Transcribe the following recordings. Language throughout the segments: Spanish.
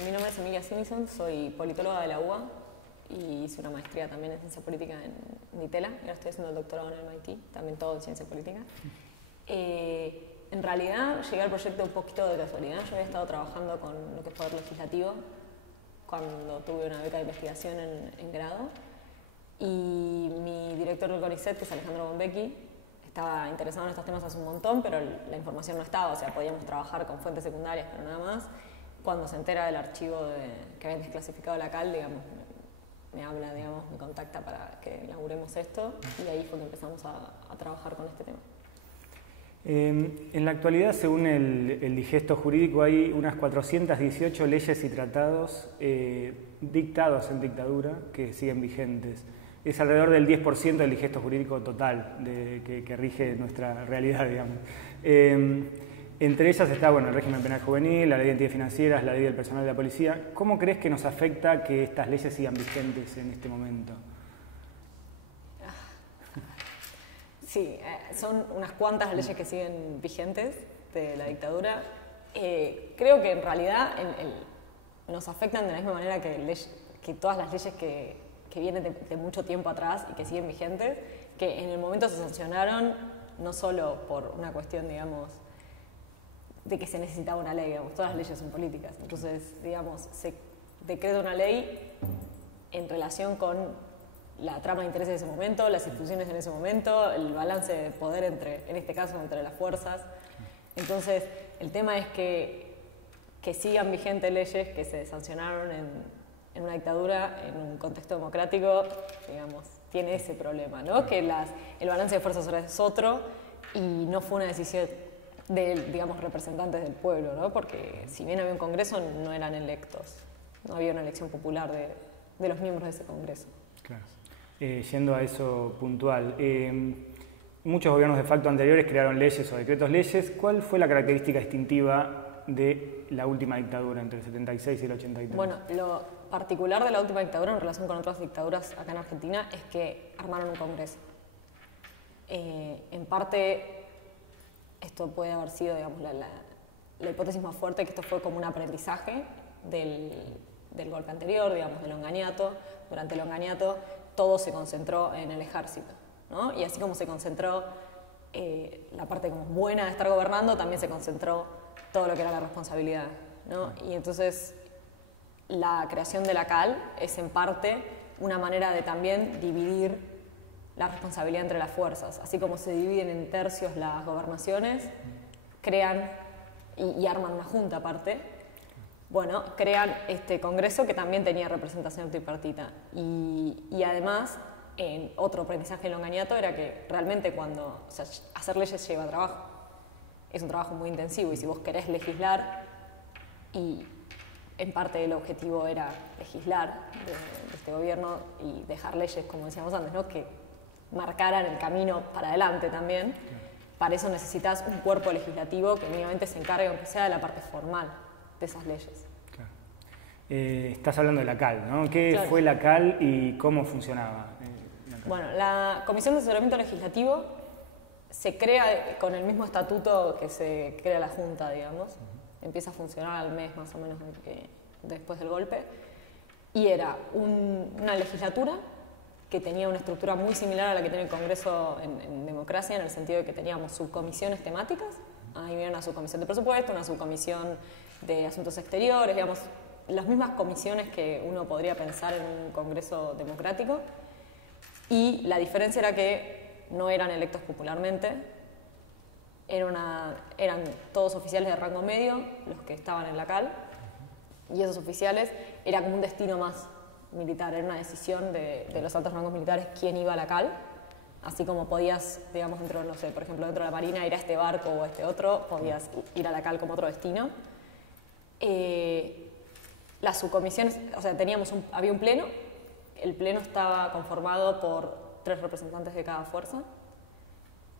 Mi nombre es Emilia Sinison, soy politóloga de la UBA y hice una maestría también en ciencia política en Itela y ahora estoy haciendo el doctorado en el MIT, también todo en ciencia política. En realidad llegué al proyecto un poquito de casualidad. Yo había estado trabajando con lo que es Poder Legislativo cuando tuve una beca de investigación en grado, y mi director del CONICET, que es Alejandro Bombecki, estaba interesado en estos temas hace un montón, pero la información no estaba, o sea, podíamos trabajar con fuentes secundarias, pero nada más. Cuando se entera del archivo que habían desclasificado la CAL, digamos, me habla, digamos, me contacta para que elaboremos esto, y ahí fue que empezamos a trabajar con este tema. En la actualidad, según el digesto jurídico, hay unas 418 leyes y tratados dictados en dictadura que siguen vigentes. Es alrededor del 10% del digesto jurídico total que rige nuestra realidad, digamos. Entre ellas está, bueno, el régimen penal juvenil, la ley de entidades financieras, la ley del personal de la policía. ¿Cómo crees que nos afecta que estas leyes sigan vigentes en este momento? Sí, son unas cuantas las leyes que siguen vigentes de la dictadura. Creo que en realidad nos afectan de la misma manera que todas las leyes que vienen de mucho tiempo atrás y que siguen vigentes, que en el momento se sancionaron no solo por una cuestión, digamos, de que se necesitaba una ley, digamos, todas las leyes son políticas. Entonces, digamos, se decreta una ley en relación con la trama de intereses de ese momento, las instituciones en ese momento, el balance de poder en este caso, entre las fuerzas. Entonces, el tema es que sigan vigentes leyes que se sancionaron en una dictadura, en un contexto democrático, digamos, tiene ese problema, ¿no? Que el balance de fuerzas es otro y no fue una decisión de, digamos, representantes del pueblo, ¿no? Porque si bien había un congreso, no eran electos, no había una elección popular de los miembros de ese congreso. Claro. Yendo a eso puntual, muchos gobiernos de facto anteriores crearon leyes o decretos leyes. ¿Cuál fue la característica distintiva de la última dictadura entre el 76 y el 83? Bueno, lo particular de la última dictadura en relación con otras dictaduras acá en Argentina es que armaron un congreso. En parte, esto puede haber sido, digamos, la hipótesis más fuerte, que esto fue como un aprendizaje del golpe anterior, digamos, del Onganiato. Durante el Onganiato todo se concentró en el ejército, ¿no? Y así como se concentró la parte como buena de estar gobernando, también se concentró todo lo que era la responsabilidad, ¿no? Y entonces la creación de la CAL es en parte una manera de también dividir la responsabilidad entre las fuerzas. Así como se dividen en tercios las gobernaciones, crean y arman una junta aparte. Bueno, crean este congreso que también tenía representación tripartita. Y además, otro aprendizaje del Onganiato era que realmente hacer leyes lleva trabajo. Es un trabajo muy intensivo, y si vos querés legislar, y en parte el objetivo era legislar de este gobierno y dejar leyes, como decíamos antes, ¿no? Que marcaran el camino para adelante también. Para eso necesitas un cuerpo legislativo que mínimamente se encargue, aunque sea de la parte formal de esas leyes. Claro. Estás hablando de la CAL, ¿no? ¿Qué fue la CAL y cómo funcionaba? Bueno, la Comisión de Asesoramiento Legislativo se crea con el mismo estatuto que se crea la Junta, digamos. Empieza a funcionar al mes más o menos después del golpe. Y era una legislatura que tenía una estructura muy similar a la que tiene el Congreso en democracia, en el sentido de que teníamos subcomisiones temáticas. Ahí viene una subcomisión de presupuesto, una subcomisión de asuntos exteriores, digamos, las mismas comisiones que uno podría pensar en un Congreso democrático. Y la diferencia era que no eran electos popularmente, eran todos oficiales de rango medio los que estaban en la CAL, y esos oficiales era como un destino más militar, era una decisión de los altos rangos militares quién iba a la CAL. Así como podías, digamos, dentro, no sé, por ejemplo, dentro de la Marina ir a este barco o a este otro, podías ir a la CAL como otro destino. Las subcomisiones, o sea, había un pleno, el pleno estaba conformado por 3 representantes de cada fuerza,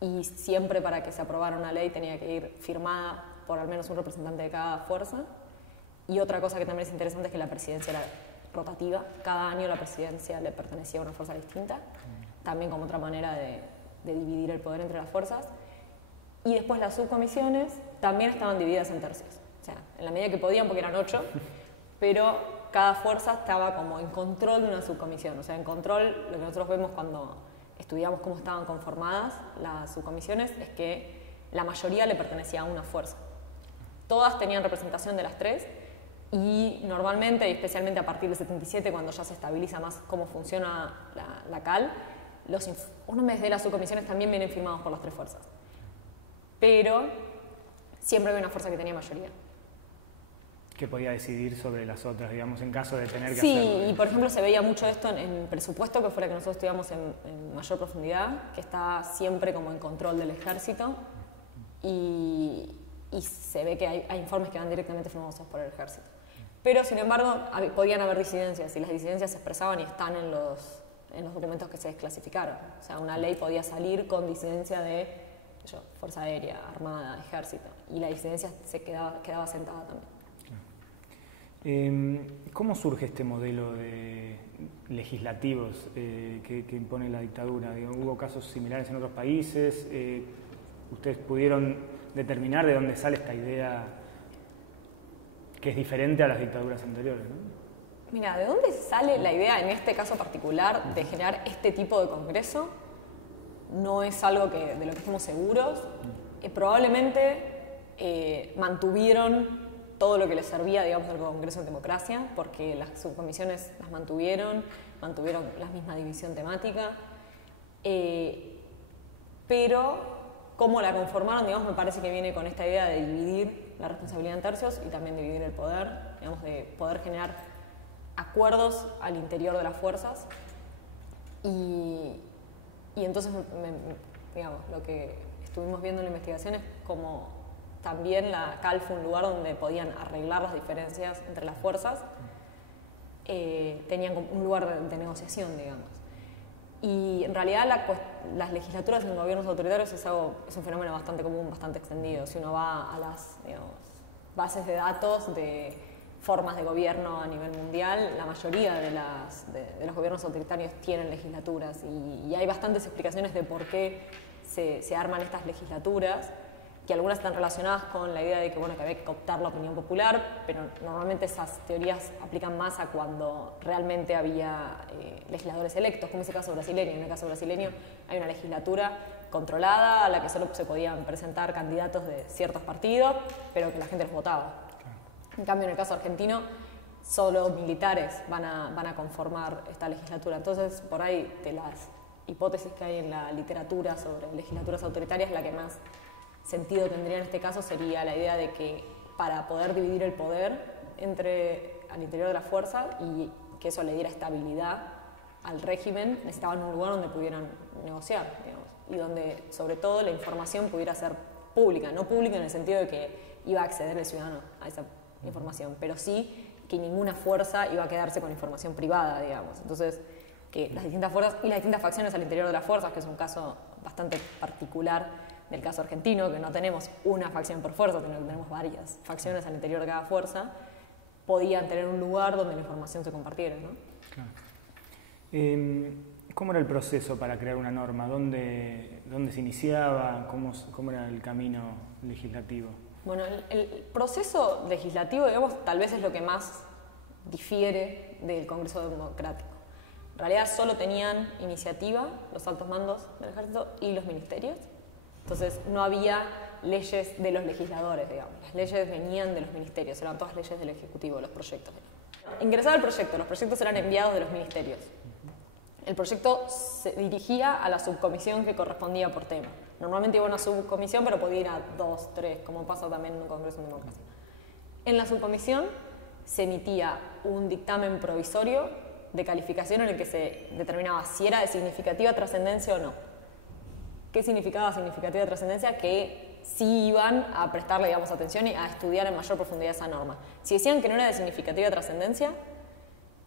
y siempre para que se aprobara una ley tenía que ir firmada por al menos un representante de cada fuerza. Y otra cosa que también es interesante es que la presidencia era rotativa, cada año la presidencia le pertenecía a una fuerza distinta, también como otra manera de dividir el poder entre las fuerzas. Y después las subcomisiones también estaban divididas en tercios. O sea, en la medida que podían, porque eran 8, pero cada fuerza estaba como en control de una subcomisión. O sea, en control, lo que nosotros vemos cuando estudiamos cómo estaban conformadas las subcomisiones es que la mayoría le pertenecía a una fuerza. Todas tenían representación de las tres y normalmente, y especialmente a partir del 77, cuando ya se estabiliza más cómo funciona la CAL, los informes de las subcomisiones también vienen firmados por las tres fuerzas. Pero siempre había una fuerza que tenía mayoría. Que podía decidir sobre las otras, digamos, en caso de tener que sí, hacerlo. Sí, y por ejemplo se veía mucho esto en el presupuesto, que fue la que nosotros estudiamos en mayor profundidad, que está siempre como en control del ejército, y se ve que hay informes que van directamente firmados por el ejército. Pero, sin embargo, podían haber disidencias, y las disidencias se expresaban y están en los documentos que se desclasificaron. O sea, una ley podía salir con disidencia de Fuerza Aérea, Armada, Ejército, y la disidencia quedaba sentada también. ¿Cómo surge este modelo de legislativos que impone la dictadura? ¿Hubo casos similares en otros países? ¿Ustedes pudieron determinar de dónde sale esta idea que es diferente a las dictaduras anteriores, ¿no? Mira, ¿de dónde sale la idea, en este caso particular, de generar este tipo de congreso? No es algo de lo que estemos seguros. Probablemente mantuvieron todo lo que les servía, digamos, del Congreso en democracia, porque las subcomisiones las mantuvieron la misma división temática, pero cómo la conformaron, digamos, me parece que viene con esta idea de dividir la responsabilidad en tercios y también dividir el poder, digamos, de poder generar acuerdos al interior de las fuerzas, y entonces, digamos, lo que estuvimos viendo en la investigación es como también la CAL fue un lugar donde podían arreglar las diferencias entre las fuerzas, tenían un lugar de negociación, digamos. Y en realidad las legislaturas en gobiernos autoritarios es un fenómeno bastante común, bastante extendido. Si uno va a las, digamos, bases de datos de formas de gobierno a nivel mundial, la mayoría de los gobiernos autoritarios tienen legislaturas, y hay bastantes explicaciones de por qué se arman estas legislaturas, que algunas están relacionadas con la idea de que, bueno, que había que cooptar la opinión popular, pero normalmente esas teorías aplican más a cuando realmente había legisladores electos, como es el caso brasileño. En el caso brasileño hay una legislatura controlada a la que solo se podían presentar candidatos de ciertos partidos, pero que la gente los votaba. En cambio, en el caso argentino, solo militares van a conformar esta legislatura. Entonces, por ahí, de las hipótesis que hay en la literatura sobre legislaturas autoritarias, la que más sentido tendría en este caso sería la idea de que para poder dividir el poder al interior de la fuerza y que eso le diera estabilidad al régimen, necesitaban un lugar donde pudieran negociar, digamos, y donde sobre todo la información pudiera ser pública, no pública en el sentido de que iba a acceder el ciudadano a esa información, pero sí que ninguna fuerza iba a quedarse con información privada, digamos. Entonces, que las distintas fuerzas y las distintas facciones al interior de las fuerzas, que es un caso bastante particular del caso argentino, que no tenemos una facción por fuerza, sino que tenemos varias facciones al interior de cada fuerza, podían tener un lugar donde la información se compartiera, ¿no? Claro. ¿Cómo era el proceso para crear una norma? ¿Dónde se iniciaba? ¿Cómo era el camino legislativo? Bueno, el proceso legislativo, digamos, tal vez es lo que más difiere del Congreso Democrático. En realidad solo tenían iniciativa los altos mandos del ejército y los ministerios. Entonces no había leyes de los legisladores, digamos. Las leyes venían de los ministerios, eran todas leyes del Ejecutivo, los proyectos. Ingresaba el proyecto, los proyectos eran enviados de los ministerios. El proyecto se dirigía a la subcomisión que correspondía por tema. Normalmente iba a una subcomisión, pero podía ir a 2, 3, como pasa también en un Congreso en democracia. En la subcomisión se emitía un dictamen provisorio de calificación en el que se determinaba si era de significativa trascendencia o no. ¿Qué significaba significativa trascendencia? Que sí iban a prestarle, digamos, atención y a estudiar en mayor profundidad esa norma. Si decían que no era de significativa trascendencia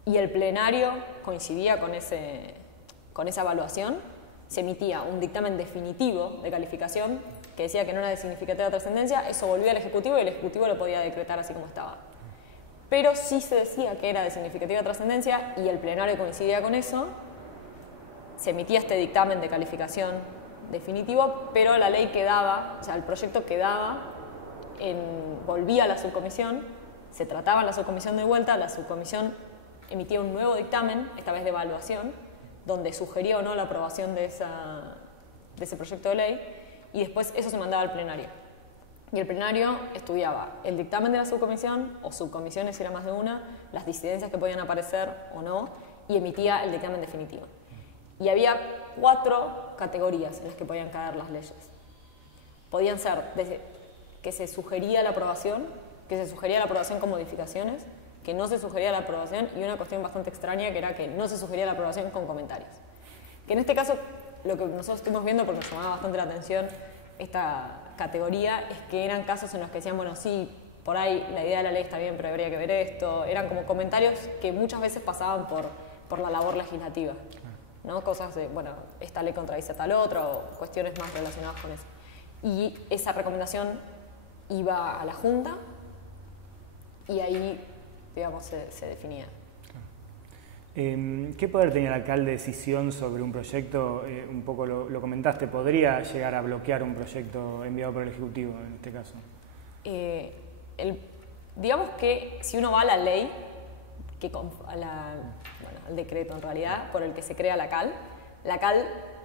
y el plenario coincidía con esa evaluación, se emitía un dictamen definitivo de calificación que decía que no era de significativa trascendencia, eso volvía al Ejecutivo y el Ejecutivo lo podía decretar así como estaba. Pero si se decía que era de significativa trascendencia y el plenario coincidía con eso, se emitía este dictamen de calificación definitivo, pero la ley quedaba, o sea, el proyecto quedaba, volvía a la subcomisión se trataba en la subcomisión de vuelta, la subcomisión emitía un nuevo dictamen, esta vez de evaluación, donde sugería o no la aprobación de ese proyecto de ley, y después eso se mandaba al plenario. Y el plenario estudiaba el dictamen de la subcomisión, o subcomisiones si era más de una, las disidencias que podían aparecer o no, y emitía el dictamen definitivo. Y había 4 categorías en las que podían caer las leyes. Podían ser desde que se sugería la aprobación, con modificaciones, que no se sugería la aprobación, y una cuestión bastante extraña que era que no se sugería la aprobación con comentarios. Que en este caso, lo que nosotros estuvimos viendo, porque nos llamaba bastante la atención esta categoría, es que eran casos en los que decían, bueno, sí, por ahí la idea de la ley está bien, pero habría que ver esto. Eran como comentarios que muchas veces pasaban por la labor legislativa, ¿no? Cosas de, bueno, esta ley contradice tal otra, o cuestiones más relacionadas con eso. Y esa recomendación iba a la Junta y ahí, digamos, se definía. ¿Qué poder tenía el alcalde de decisión sobre un proyecto? Un poco lo comentaste, ¿podría llegar a bloquear un proyecto enviado por el Ejecutivo en este caso? Digamos que si uno va a la ley, al decreto en realidad, por el que se crea la CAL,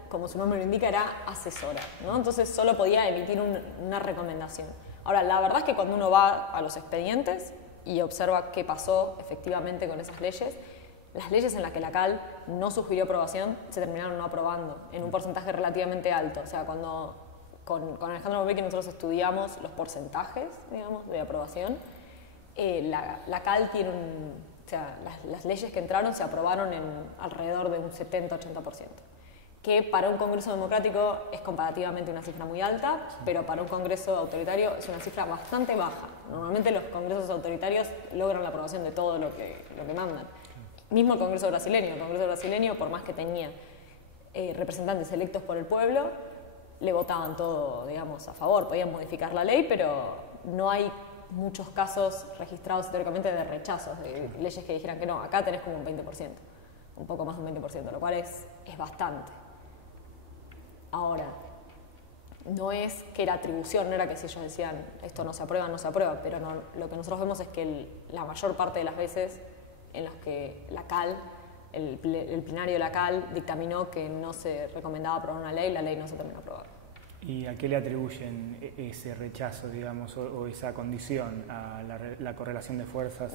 como su nombre lo indica, era asesora, ¿no? Entonces solo podía emitir una recomendación. Ahora, la verdad es que cuando uno va a los expedientes y observa qué pasó efectivamente con esas leyes, las leyes en las que la CAL no sugirió aprobación se terminaron no aprobando en un porcentaje relativamente alto. O sea, cuando con Alejandro Bobecki nosotros estudiamos los porcentajes, digamos, de aprobación, la CAL tiene o sea, las leyes que entraron se aprobaron en alrededor de un 70-80%, que para un Congreso democrático es comparativamente una cifra muy alta, pero para un Congreso autoritario es una cifra bastante baja. Normalmente los congresos autoritarios logran la aprobación de todo lo que mandan. Mismo el Congreso brasileño, por más que tenía representantes electos por el pueblo, le votaban todo, digamos, a favor. Podían modificar la ley, pero no hay muchos casos registrados históricamente de rechazos, de leyes que dijeran que no, acá tenés como un 20%, un poco más de un 20%, lo cual es bastante. Ahora, no es que era atribución, no era que si ellos decían esto no se aprueba, pero lo que nosotros vemos es que la mayor parte de las veces en las que la CAL, el plenario de la CAL dictaminó que no se recomendaba aprobar una ley, la ley no se terminó aprobando. ¿Y a qué le atribuyen ese rechazo, digamos, o esa condición, a la correlación de fuerzas?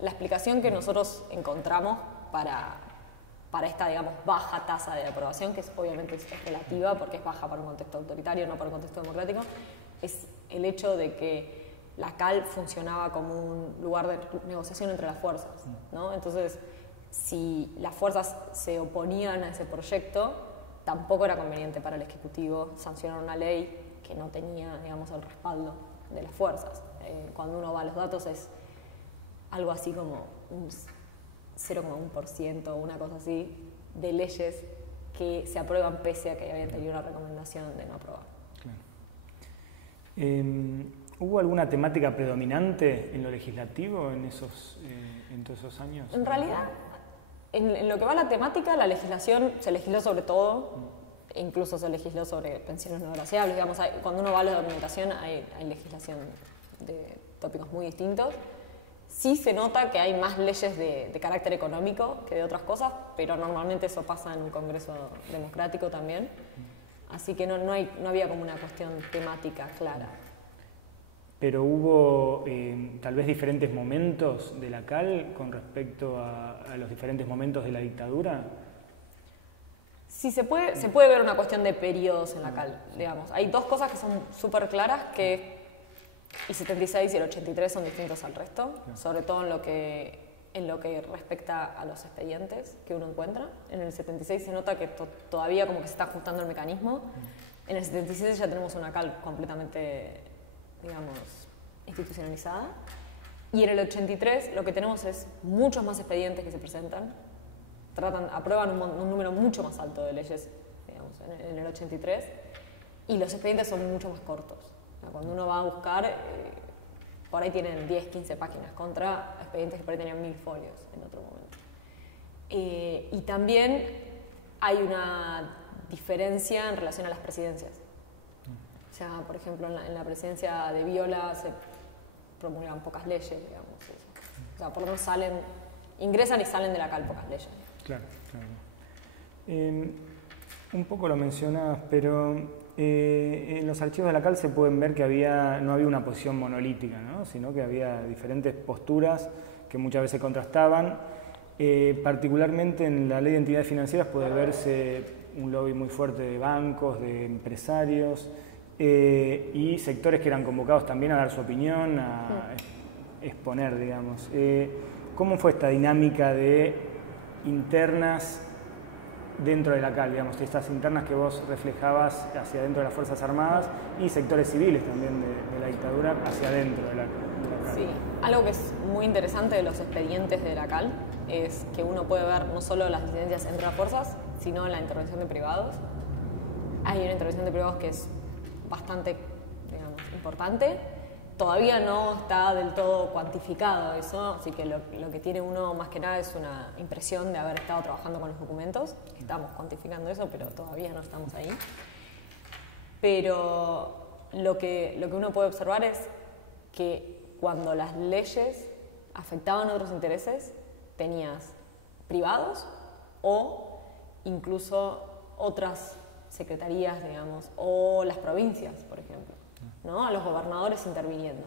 La explicación que nosotros encontramos para esta, digamos, baja tasa de aprobación, que obviamente es relativa porque es baja para un contexto autoritario, no para un contexto democrático, es el hecho de que la CAL funcionaba como un lugar de negociación entre las fuerzas, ¿no? Entonces, si las fuerzas se oponían a ese proyecto, tampoco era conveniente para el Ejecutivo sancionar una ley que no tenía, digamos, el respaldo de las fuerzas. Cuando uno va a los datos es algo así como un 0,1% o una cosa así de leyes que se aprueban pese a que habían tenido una recomendación de no aprobar. Claro. ¿Hubo alguna temática predominante en lo legislativo en todos esos años? En realidad, en lo que va a la temática, la legislación se legisló sobre todo, incluso se legisló sobre pensiones no graciables. Digamos, cuando uno va a la documentación hay legislación de tópicos muy distintos. Sí se nota que hay más leyes de carácter económico que de otras cosas, pero normalmente eso pasa en un Congreso democrático también. Así que no había como una cuestión temática clara. Pero hubo tal vez diferentes momentos de la CAL con respecto a los diferentes momentos de la dictadura. Sí, se puede ver una cuestión de periodos en la CAL, digamos. Hay dos cosas que son súper claras, que el 76 y el 83 son distintos al resto, sobre todo en lo que respecta a los expedientes que uno encuentra. En el 76 se nota que todavía como que se está ajustando el mecanismo. En el 77 ya tenemos una CAL completamente, digamos, institucionalizada. Y en el 83 lo que tenemos es muchos más expedientes que se presentan. Aprueban un número mucho más alto de leyes, digamos, en el 83. Y los expedientes son mucho más cortos. O sea, cuando uno va a buscar, por ahí tienen 10, 15 páginas, contra expedientes que por ahí tenían 1000 folios en otro momento. Y también hay una diferencia en relación a las presidencias. O sea, por ejemplo, en la presidencia de Viola promulgan pocas leyes, digamos. Eso. O sea, por lo menos ingresan y salen de la CAL pocas leyes. Claro, claro. Un poco lo mencionabas, pero en los archivos de la CAL se pueden ver que no había una posición monolítica, ¿no? Sino que había diferentes posturas que muchas veces contrastaban. Particularmente en la Ley de Entidades Financieras puede verse un lobby muy fuerte de bancos, de empresarios y sectores que eran convocados también a dar su opinión, a exponer, digamos. ¿Cómo fue esta dinámica de internas dentro de la CAL, digamos, estas internas que vos reflejabas hacia dentro de las Fuerzas Armadas y sectores civiles también de la dictadura hacia adentro de la CAL? Sí, algo que es muy interesante de los expedientes de la CAL es que uno puede ver no solo las disidencias entre las fuerzas, sino la intervención de privados. Hay una intervención de privados que es bastante, digamos, importante. Todavía no está del todo cuantificado eso, así que lo que tiene uno más que nada es una impresión de haber estado trabajando con los documentos. Estamos cuantificando eso, pero todavía no estamos ahí. Pero lo que uno puede observar es que cuando las leyes afectaban otros intereses, tenías privados o incluso otras secretarías, digamos, o las provincias, por ejemplo, ¿no? A los gobernadores interviniendo.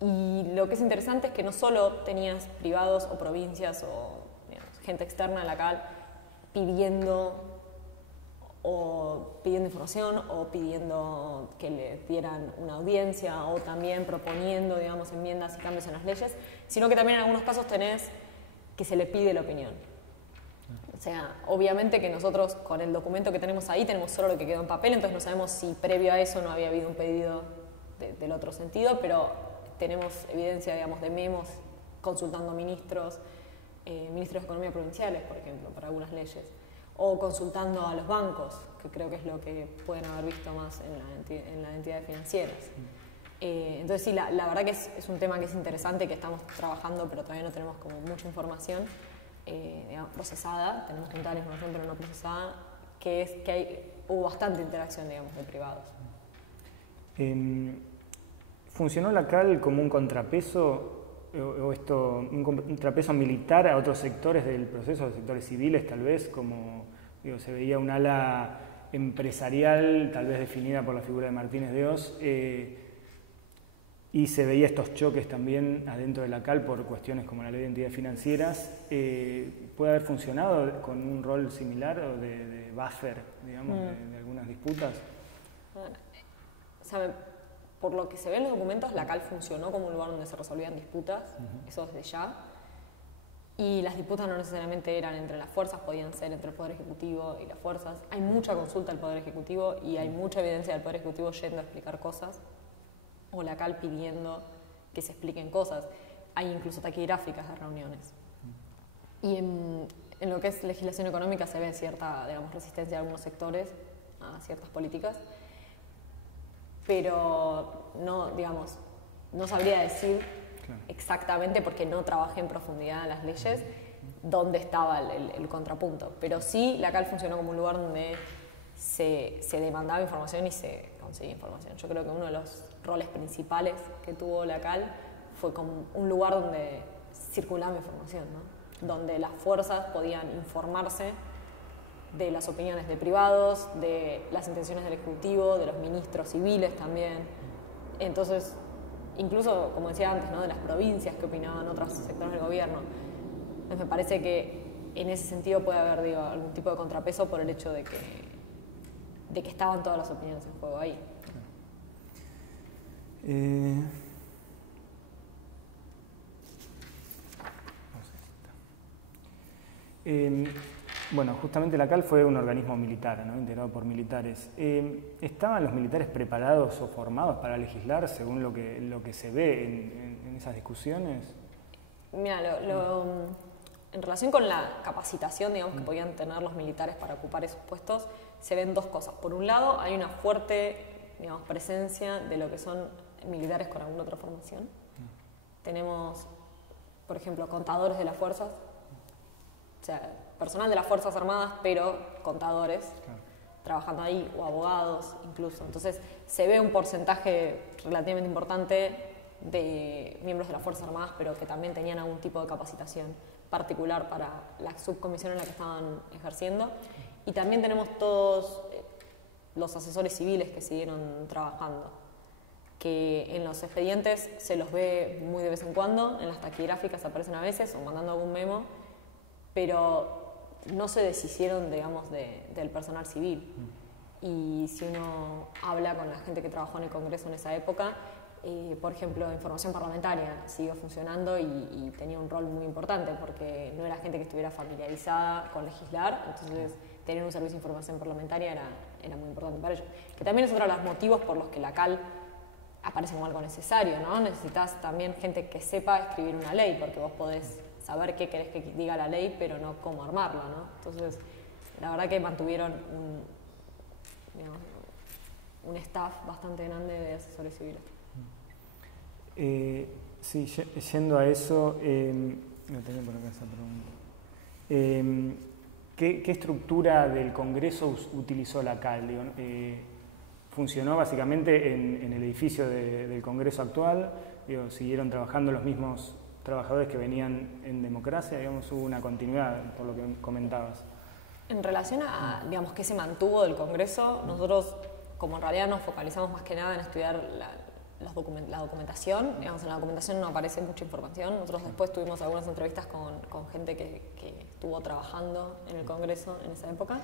Y lo que es interesante es que no solo tenías privados o provincias o, digamos, gente externa a la CAL pidiendo información o pidiendo que le dieran una audiencia o también proponiendo, digamos, enmiendas y cambios en las leyes, sino que también en algunos casos tenés que se le pide la opinión. O sea, obviamente que nosotros con el documento que tenemos ahí tenemos solo lo que quedó en papel, entonces no sabemos si previo a eso no había habido un pedido del otro sentido, pero tenemos evidencia, digamos, de memos consultando ministros de Economía provinciales, por ejemplo, para algunas leyes, o consultando a los bancos, que creo que es lo que pueden haber visto más en las entidades financieras. Entonces sí, la verdad que es un tema que es interesante, que estamos trabajando, pero todavía no tenemos como mucha información digamos, procesada, tenemos juntada la información pero no procesada, hubo bastante interacción, digamos, de privados. ¿Funcionó la CAL como un contrapeso un contrapeso militar a otros sectores del proceso, sectores civiles tal vez, como se veía un ala empresarial tal vez definida por la figura de Martínez de Hoz, y se veía estos choques también adentro de la CAL por cuestiones como la Ley de Entidades Financieras? ¿Puede haber funcionado con un rol similar o de buffer, digamos, de algunas disputas? Bueno, por lo que se ve en los documentos, la CAL funcionó como un lugar donde se resolvían disputas, eso desde ya. Y las disputas no necesariamente eran entre las fuerzas, podían ser entre el Poder Ejecutivo y las fuerzas. Hay mucha consulta al Poder Ejecutivo y hay mucha evidencia del Poder Ejecutivo yendo a explicar cosas, o la CAL pidiendo que se expliquen cosas. Hay incluso taquigráficas de reuniones. Y en lo que es legislación económica se ve cierta, digamos, resistencia de algunos sectores a ciertas políticas, pero no, digamos, no sabría decir exactamente, porque no trabajé en profundidad en las leyes, dónde estaba el contrapunto. Pero sí, la CAL funcionó como un lugar donde se demandaba información y se conseguía información. Yo creo que uno de los roles principales que tuvo la CAL fue como un lugar donde circulaba información, ¿no? Donde las fuerzas podían informarse de las opiniones de privados, de las intenciones del Ejecutivo, de los ministros civiles también. Entonces, incluso, como decía antes, ¿no?, de las provincias que opinaban otros sectores del gobierno. Entonces, me parece que en ese sentido puede haber, digo, algún tipo de contrapeso por el hecho de que estaban todas las opiniones en juego ahí. Bueno, justamente la CAL fue un organismo militar, ¿no?, integrado por militares. ¿Estaban los militares preparados o formados para legislar según lo que se ve en esas discusiones? Mira, en relación con la capacitación, digamos, que podían tener los militares para ocupar esos puestos, se ven dos cosas. Por un lado, hay una fuerte, digamos, presencia de lo que son militares con alguna otra formación. Tenemos, por ejemplo, contadores de las fuerzas, o sea, personal de las Fuerzas Armadas, pero contadores trabajando ahí, o abogados incluso. Entonces, se ve un porcentaje relativamente importante de miembros de las Fuerzas Armadas, pero que también tenían algún tipo de capacitación particular para la subcomisión en la que estaban ejerciendo. Y también tenemos todos los asesores civiles que siguieron trabajando, que en los expedientes se los ve muy de vez en cuando, en las taquigráficas aparecen a veces o mandando algún memo, pero no se deshicieron, digamos, del personal civil. Y si uno habla con la gente que trabajó en el Congreso en esa época, por ejemplo, información parlamentaria siguió funcionando y tenía un rol muy importante porque no era gente que estuviera familiarizada con legislar, entonces tener un servicio de información parlamentaria era muy importante para ellos. Que también es otro de los motivos por los que la CAL aparece como algo necesario, ¿no? Necesitas también gente que sepa escribir una ley, porque vos podés saber qué querés que diga la ley, pero no cómo armarla, ¿no? Entonces, la verdad que mantuvieron un staff bastante grande de asesores civiles. Sí, yendo a eso, no tenía por acá esa pregunta. ¿Qué estructura del Congreso utilizó la CAL? Digo, ¿funcionó básicamente en el edificio del Congreso actual? Digo, ¿siguieron trabajando los mismos trabajadores que venían en democracia? Digamos, hubo una continuidad, por lo que comentabas. En relación a, digamos, qué se mantuvo del Congreso, nosotros, como en realidad nos focalizamos más que nada en estudiar la documentación, digamos, en la documentación no aparece mucha información. Nosotros después tuvimos algunas entrevistas con gente que estuvo trabajando en el Congreso en esa época.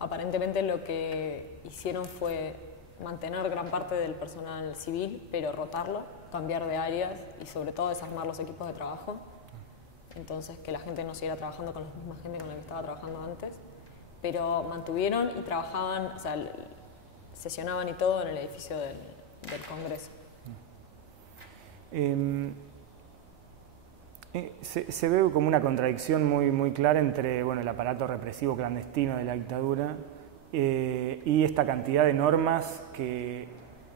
Aparentemente lo que hicieron fue mantener gran parte del personal civil, pero rotarlo, cambiar de áreas y sobre todo desarmar los equipos de trabajo. Entonces que la gente no siguiera trabajando con la misma gente con la que estaba trabajando antes, pero mantuvieron y trabajaban, o sea, sesionaban y todo en el edificio del Congreso. Se ve como una contradicción muy clara entre el aparato represivo clandestino de la dictadura y esta cantidad de normas que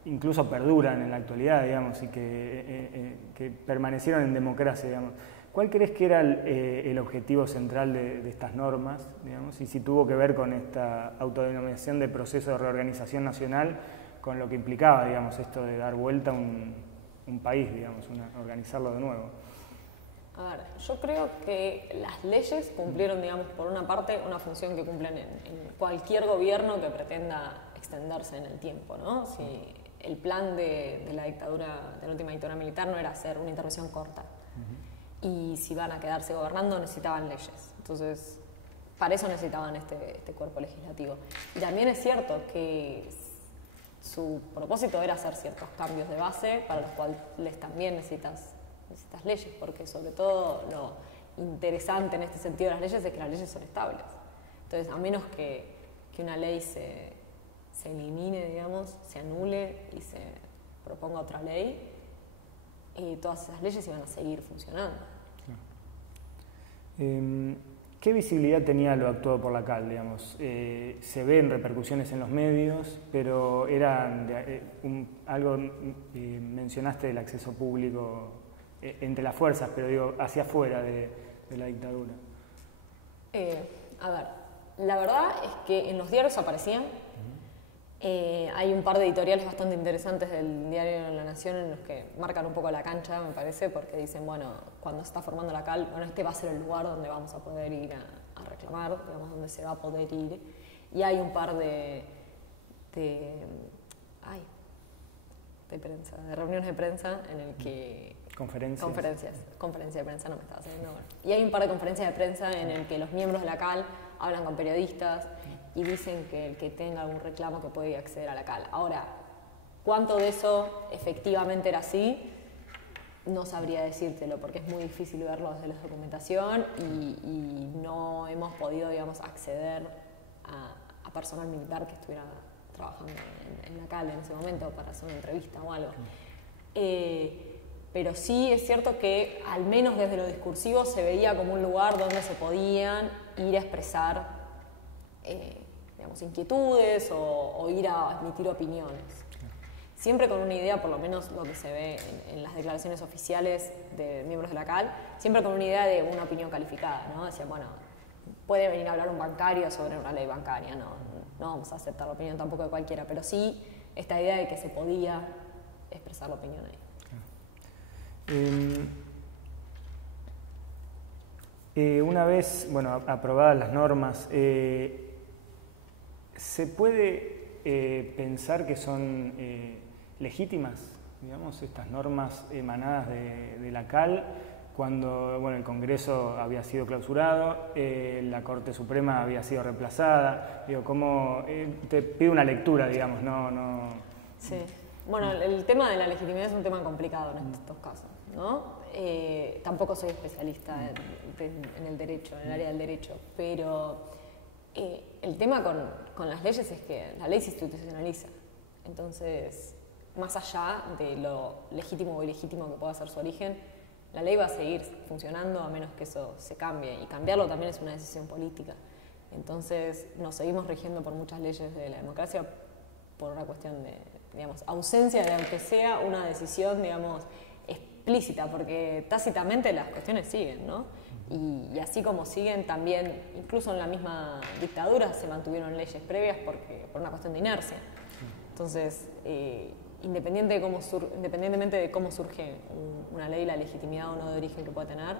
incluso perduran en la actualidad, digamos, y que permanecieron en democracia, digamos. ¿Cuál crees que era el objetivo central de estas normas, digamos, y si tuvo que ver con esta autodenominación de proceso de reorganización nacional, con lo que implicaba, digamos, esto de dar vuelta a un país, digamos, organizarlo de nuevo? A ver, yo creo que las leyes cumplieron, digamos, por una parte, una función que cumplen en cualquier gobierno que pretenda extenderse en el tiempo, ¿no? Si el plan de la dictadura, de la última dictadura militar, no era hacer una intervención corta. Y si van a quedarse gobernando necesitaban leyes. Entonces, para eso necesitaban este cuerpo legislativo. Y también es cierto que su propósito era hacer ciertos cambios de base, para los cuales también necesitas leyes, porque sobre todo lo interesante en este sentido de las leyes es que las leyes son estables. Entonces, a menos que una ley se elimine, digamos, se anule y se proponga otra ley, todas esas leyes iban a seguir funcionando. ¿Qué visibilidad tenía lo actuado por la CAL, digamos? Se ven repercusiones en los medios, pero era mencionaste del acceso público entre las fuerzas, pero digo, hacia afuera de la dictadura. A ver, la verdad es que en los diarios aparecían. Hay un par de editoriales bastante interesantes del diario La Nación en los que marcan un poco la cancha, me parece, porque dicen, bueno, cuando se está formando la CAL, bueno, este va a ser el lugar donde vamos a poder ir a reclamar, digamos, donde se va a poder ir. Y hay un par de reuniones de prensa en el que... Conferencia de prensa, no me estaba saliendo. Bueno. Y hay un par de conferencias de prensa en el que los miembros de la CAL hablan con periodistas y dicen que el que tenga algún reclamo que puede acceder a la CAL. Ahora, ¿cuánto de eso efectivamente era así? No sabría decírtelo, porque es muy difícil verlo desde la documentación y no hemos podido, digamos, acceder a personal militar que estuviera trabajando en la CAL en ese momento para hacer una entrevista o algo. Pero sí es cierto que, al menos desde lo discursivo, se veía como un lugar donde se podían ir a expresar digamos, inquietudes o ir a emitir opiniones. Siempre con una idea, por lo menos lo que se ve en las declaraciones oficiales de miembros de la CAL, siempre con una idea de una opinión calificada, ¿no? Decía, bueno, puede venir a hablar un bancario sobre una ley bancaria, no vamos a aceptar la opinión tampoco de cualquiera, pero sí esta idea de que se podía expresar la opinión ahí. Una vez, bueno, aprobadas las normas, ¿se puede pensar que son legítimas, digamos, estas normas emanadas de la CAL, cuando, bueno, el Congreso había sido clausurado, la Corte Suprema había sido reemplazada? Digo, ¿cómo? Te pido una lectura, digamos, no... Sí. Bueno, el tema de la legitimidad es un tema complicado en estos casos, ¿no? Tampoco soy especialista en el derecho, en el área del derecho, pero el tema con las leyes es que la ley se institucionaliza. Entonces, más allá de lo legítimo o ilegítimo que pueda ser su origen, la ley va a seguir funcionando a menos que eso se cambie, y cambiarlo también es una decisión política. Entonces, nos seguimos rigiendo por muchas leyes de la democracia por una cuestión de, digamos, ausencia de, aunque sea una decisión, digamos, explícita, porque tácitamente las cuestiones siguen, ¿no? Y así como siguen también, incluso en la misma dictadura se mantuvieron leyes previas por una cuestión de inercia. Entonces, independientemente de cómo surge una ley, la legitimidad o no de origen que pueda tener,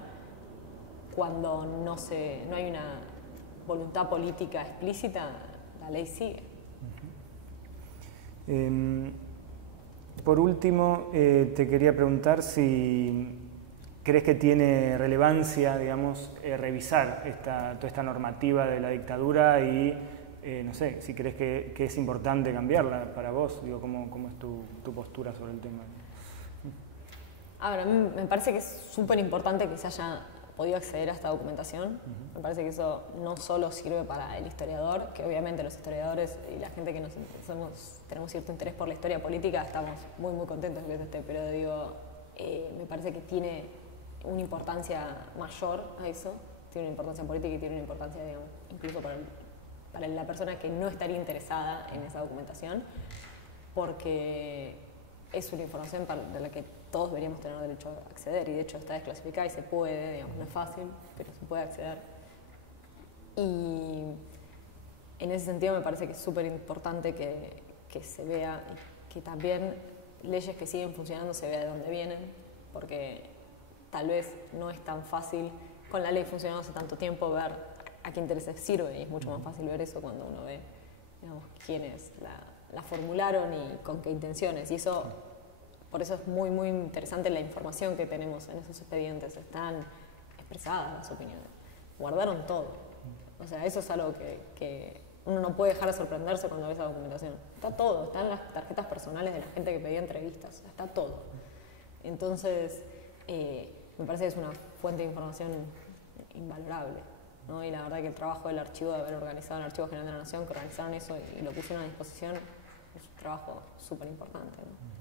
cuando no hay una voluntad política explícita, la ley sigue. Por último, te quería preguntar si crees que tiene relevancia, digamos, revisar toda esta normativa de la dictadura y, no sé, si crees que es importante cambiarla para vos. Digo, ¿cómo es tu postura sobre el tema? Ahora, a mí me parece que es súper importante que se haya podido acceder a esta documentación. Me parece que eso no solo sirve para el historiador, que obviamente los historiadores y la gente que tenemos cierto interés por la historia política estamos muy, muy contentos de que eso esté, pero digo, me parece que tiene una importancia mayor a eso, tiene una importancia política y tiene una importancia, digamos, incluso para la persona que no estaría interesada en esa documentación, porque es una información de la que todos deberíamos tener derecho a acceder, y de hecho está desclasificada y se puede, digamos, no es fácil, pero se puede acceder. Y en ese sentido me parece que es súper importante que se vea, que también leyes que siguen funcionando se vea de dónde vienen, porque tal vez no es tan fácil, con la ley funcionando hace tanto tiempo, ver a qué intereses sirve, y es mucho más fácil ver eso cuando uno ve, digamos, quiénes la formularon y con qué intenciones, y eso... Por eso es muy, muy interesante la información que tenemos en esos expedientes. Están expresadas las opiniones. Guardaron todo. O sea, eso es algo que uno no puede dejar de sorprenderse cuando ve esa documentación. Está todo. Están las tarjetas personales de la gente que pedía entrevistas. Está todo. Entonces, me parece que es una fuente de información invalorable, ¿no? Y la verdad que el trabajo del archivo, de haber organizado el Archivo General de la Nación, que organizaron eso y lo pusieron a disposición, es un trabajo súper importante, ¿no?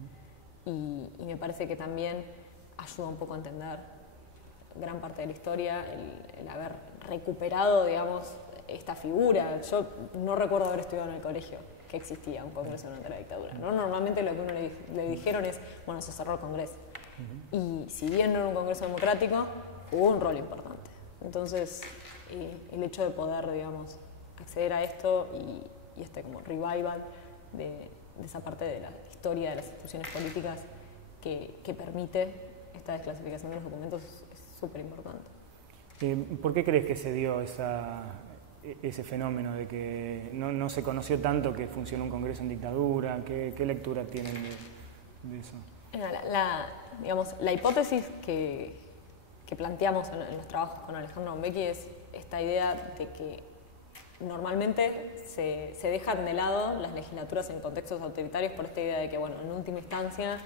Y me parece que también ayuda un poco a entender gran parte de la historia, el haber recuperado, digamos, esta figura. Yo no recuerdo haber estudiado en el colegio que existía un congreso durante la dictadura, ¿no? Normalmente lo que uno le dijeron es, bueno, se cerró el congreso. Y si bien no era un congreso democrático, jugó un rol importante. Entonces, el hecho de poder, digamos, acceder a esto y este como revival de esa parte de la historia de las instituciones políticas que permite esta desclasificación de los documentos es súper importante. ¿Por qué crees que se dio ese fenómeno de que no se conoció tanto que funcionó un congreso en dictadura? ¿Qué lectura tienen de eso? Digamos, la hipótesis que planteamos en los trabajos con Alejandro Bombecki es esta idea de que normalmente se dejan de lado las legislaturas en contextos autoritarios por esta idea de que, bueno, en última instancia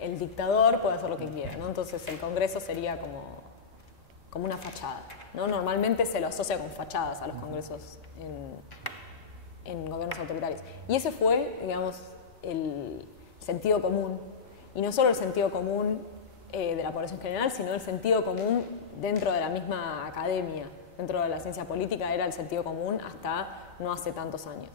el dictador puede hacer lo que quiera, ¿no? Entonces el Congreso sería como una fachada, ¿no? Normalmente se lo asocia con fachadas a los congresos en gobiernos autoritarios. Y ese fue, digamos, el sentido común, y no solo el sentido común de la población general, sino el sentido común dentro de la misma academia. Dentro de la ciencia política era el sentido común hasta no hace tantos años.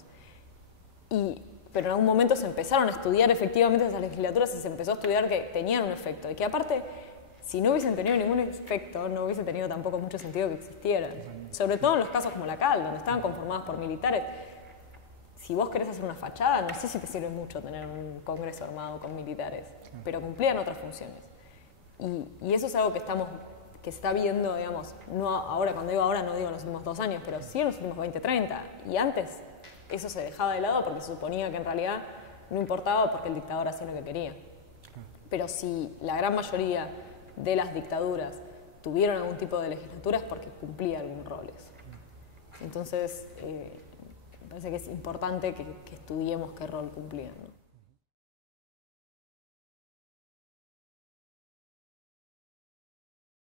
Pero en algún momento se empezaron a estudiar efectivamente esas legislaturas y se empezó a estudiar que tenían un efecto. Y que aparte, si no hubiesen tenido ningún efecto, no hubiese tenido tampoco mucho sentido que existieran. Sobre todo en los casos como la CAL, donde estaban conformadas por militares. Si vos querés hacer una fachada, no sé si te sirve mucho tener un congreso armado con militares, pero cumplían otras funciones. Y eso es algo que se está viendo, digamos, no ahora, cuando digo ahora no digo en los últimos 2 años, pero sí en los últimos 20, 30. Y antes eso se dejaba de lado porque se suponía que en realidad no importaba porque el dictador hacía lo que quería. Pero si la gran mayoría de las dictaduras tuvieron algún tipo de legislatura es porque cumplía algunos roles. Entonces, me parece que es importante que estudiemos qué rol cumplían, ¿no?